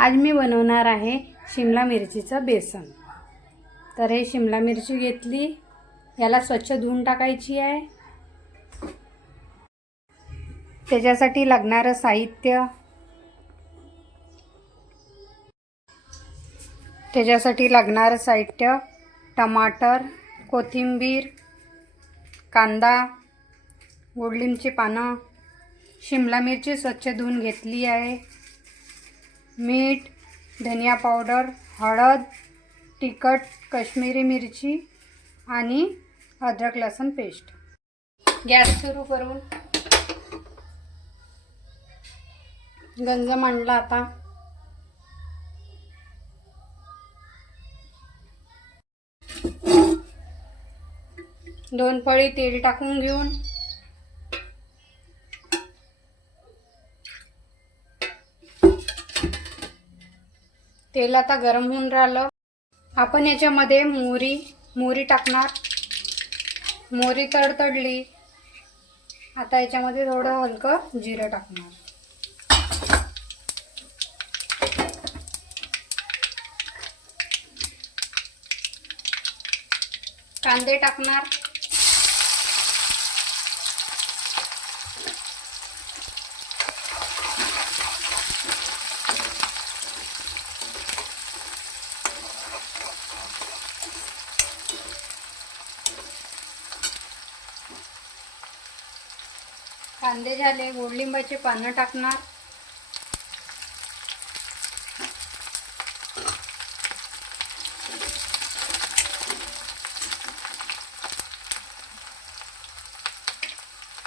आज मी बनवणार आहे शिमला मिरचीचं बेसन. तर हे शिमला मिरची घेतली. याला स्वच्छ धुवून टाकायची आहे. त्याच्यासाठी लागणारं साहित्य. त्याच्यासाठी लागणारं साहित्य टमाटर कोथिंबीर कांदा गोडलिंबची पानं. शिमला मिरची स्वच्छ धुवून घेतली आहे. मीठ धनिया पावडर हळद तिखट कश्मीरी मिरची आणि अद्रक लसूण पेस्ट. गॅस सुरू करून गंज मांडला आता. दोन पळी तेल टाकून घेऊन तेल आता गरम होऊन राहिलं. आपण याच्यामध्ये मोहरी मोहरी टाकणार. मोहरी तडतडली. आता याच्यामध्ये थोडं हलकं जिरं टाकणार. कांदे टाकणार. कांदे झाले गोडलिंबाचे पानं टाकणार.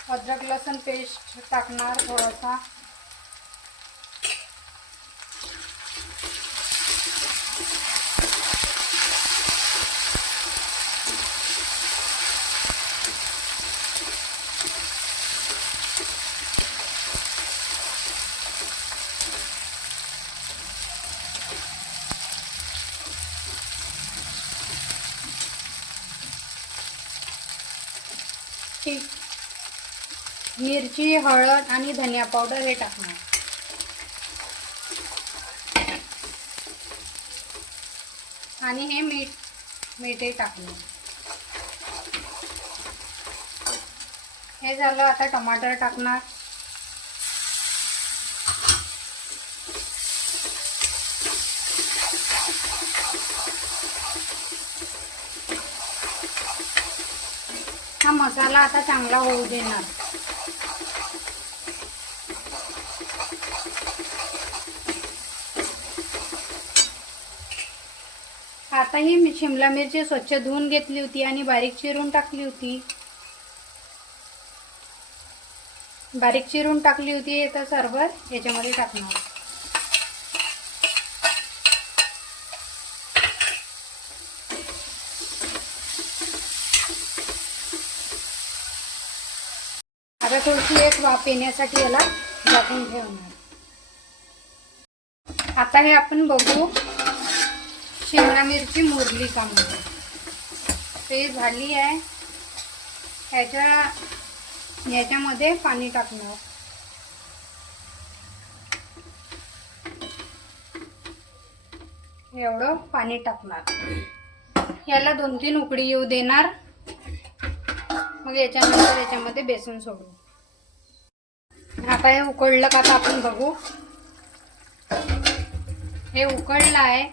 अद्रक लसूण पेस्ट टाकणार थोडासा. मिरची हळद आणि धनिया पावडर हे टाकणार. आणि हे मीठ मीठ हे टाकणार. हे झालं आता टमाटर टाकणार. हा मसाला आता चांगला होऊ देणार. आता ही मी शिमला मिरची स्वच्छ धुवून घेतली होती आणि बारीक चिरून टाकली होती. बारीक चिरून टाकली होती तर सर्व याच्यामध्ये टाकणार. थोडीशी एक वाफ येण्यासाठी याला झाकून ठेवणार. आता हे आपण बघू शिमला मिरची मुरली का म्हणून ते झाली आहे. ह्याच्या ह्याच्यामध्ये पाणी टाकणार. एवढं पाणी टाकणार. याला दोन तीन उकडी येऊ देणार. मग याच्यानंतर याच्यामध्ये बेसन सोडू. आता हे उकळलं का आता आपण बघू. हे उकळलं आहे.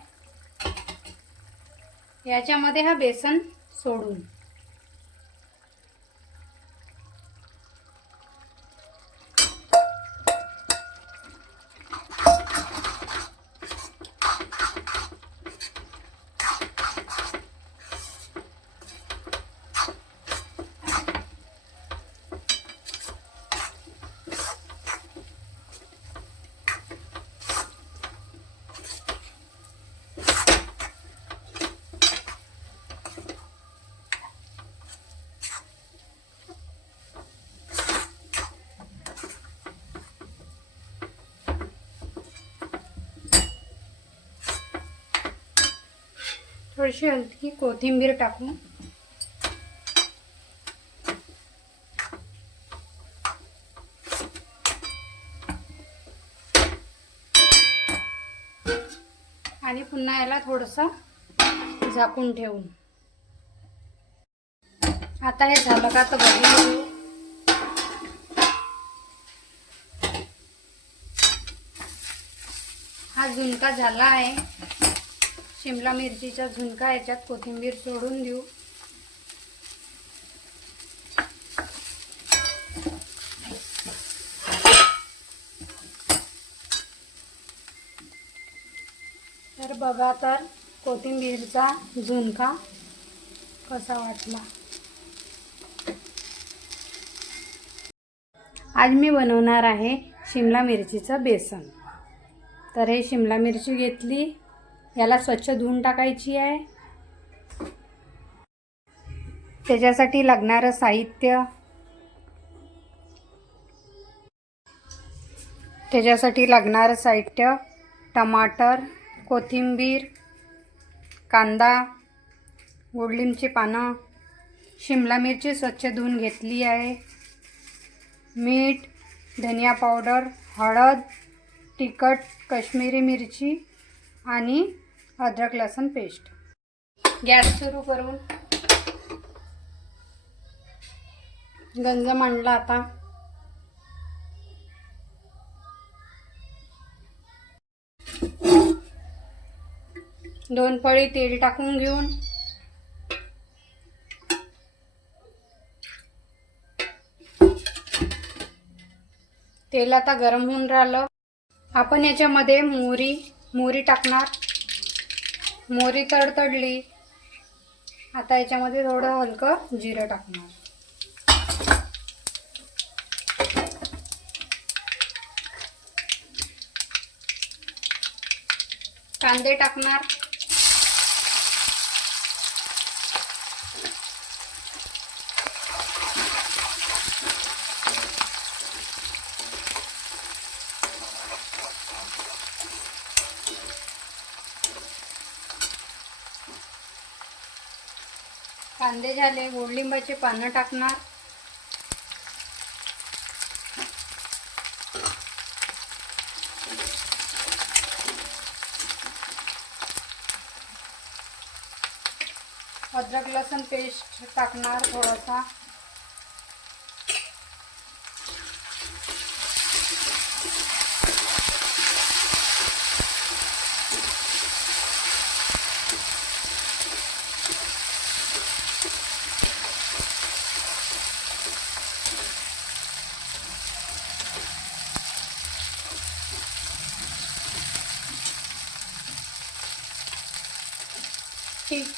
याच्यामध्ये हा बेसन सोडून. थोडीशी हलकी कोथिंबीर टाकू आणि पुन्हा याला थोडंसं झाकून ठेवून. आता हे झालं का तर बघून हा झुणका झाला आहे. शिमला मिरचीचा झुणका याच्यात कोथिंबीर सोडून देऊ. तर बघा तर कोथिंबीरचा झुणका कसा वाटला. आज मी बनवणार आहे शिमला मिरचीचं बेसन. तर हे शिमला मिरची घेतली. याला स्वच्छ धुवून टाकायची आहे. त्याच्यासाठी लागणारं साहित्य. त्याच्यासाठी लागणारं साहित्य टमाटर कोथिंबीर कांदा गोडलिंबची पानं शिमला मिरची स्वच्छ धुवून घेतली आहे. मीठ धनिया पावडर हळद तिखट कश्मीरी मिरची आणि अद्रक लसूण पेस्ट. गॅस सुरू करून गंज मांडला आता. दोन पळी तेल टाकून घेऊन तेल आता गरम होऊन राहिलं. आपण याच्यामध्ये मोहरी मोहरी टाकणार. मोहरी तडतडली. आता याच्यामध्ये थोडं हलकं जिरं टाकणार. कांदे टाकणार. कांदे झाले गोडलिंबाचे पानं टाकणार. अद्रक लसूण पेस्ट टाकणार थोडासा. ठीक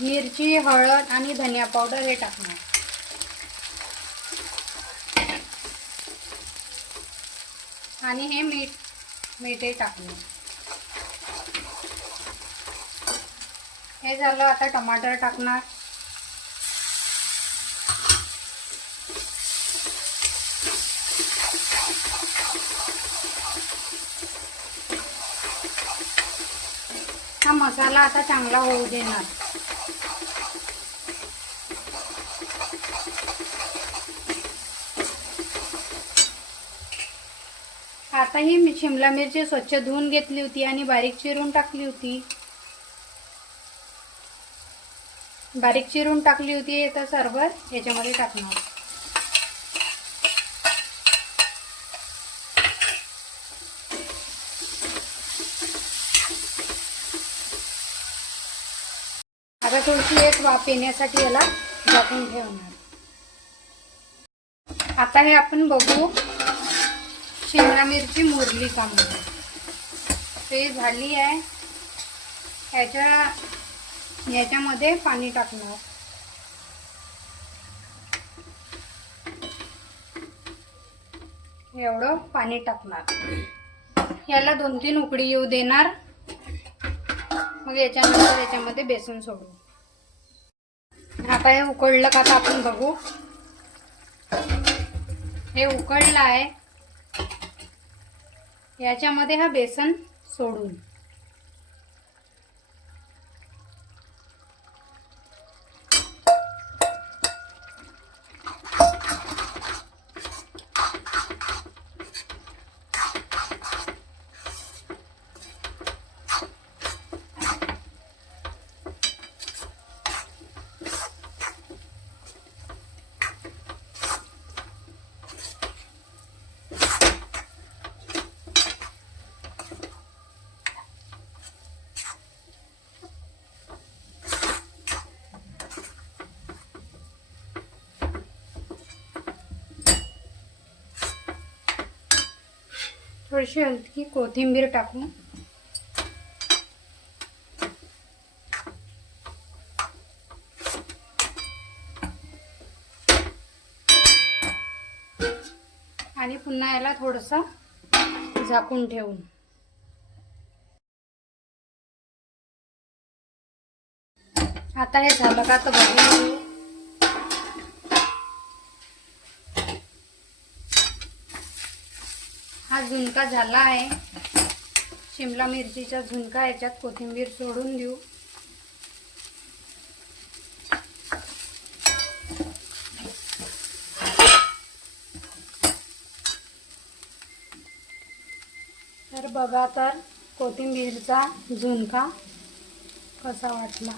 मिरची हळद आणि धनिया पावडर हे टाकणार. आणि हे मीठ मीठही टाकणार. हे झालं आता टमाटर टाकणार. हा मसाला आता चांगला होऊ देणार. आता ही मी शिमला मिरची स्वच्छ धुवून घेतली होती आणि बारीक चिरून टाकली होती. बारीक चिरून टाकली होती तर सर्व याच्यामध्ये टाकणार. थोडीशी एक वाफ येण्यासाठी याला झाकून ठेवणार. आता हे आपण बघू शिमला मिरची मुरली का म्हणून ते झाली आहे. ह्याच्या याच्यामध्ये पाणी टाकणार. एवढं पाणी टाकणार. याला दोन तीन उकडी येऊ देणार. मग याच्यानंतर याच्यामध्ये बेसन सोडू आता हे उकळलं का आता आपण बघू. हे उकळलं आहे. याच्यामध्ये हा बेसन सोडून. थोडीशी हलकी कोथिंबीर टाकू. आणि पुन्हा याला थोडंसं झाकून ठेवून. आता हे झालं का तर बघून हा झुणका झाला आहे. शिमला मिरचीचा झुणका याच्यात कोथिंबीर सोडून देऊ. तर बघा तर कोथिंबीरचा झुणका कसा वाटला.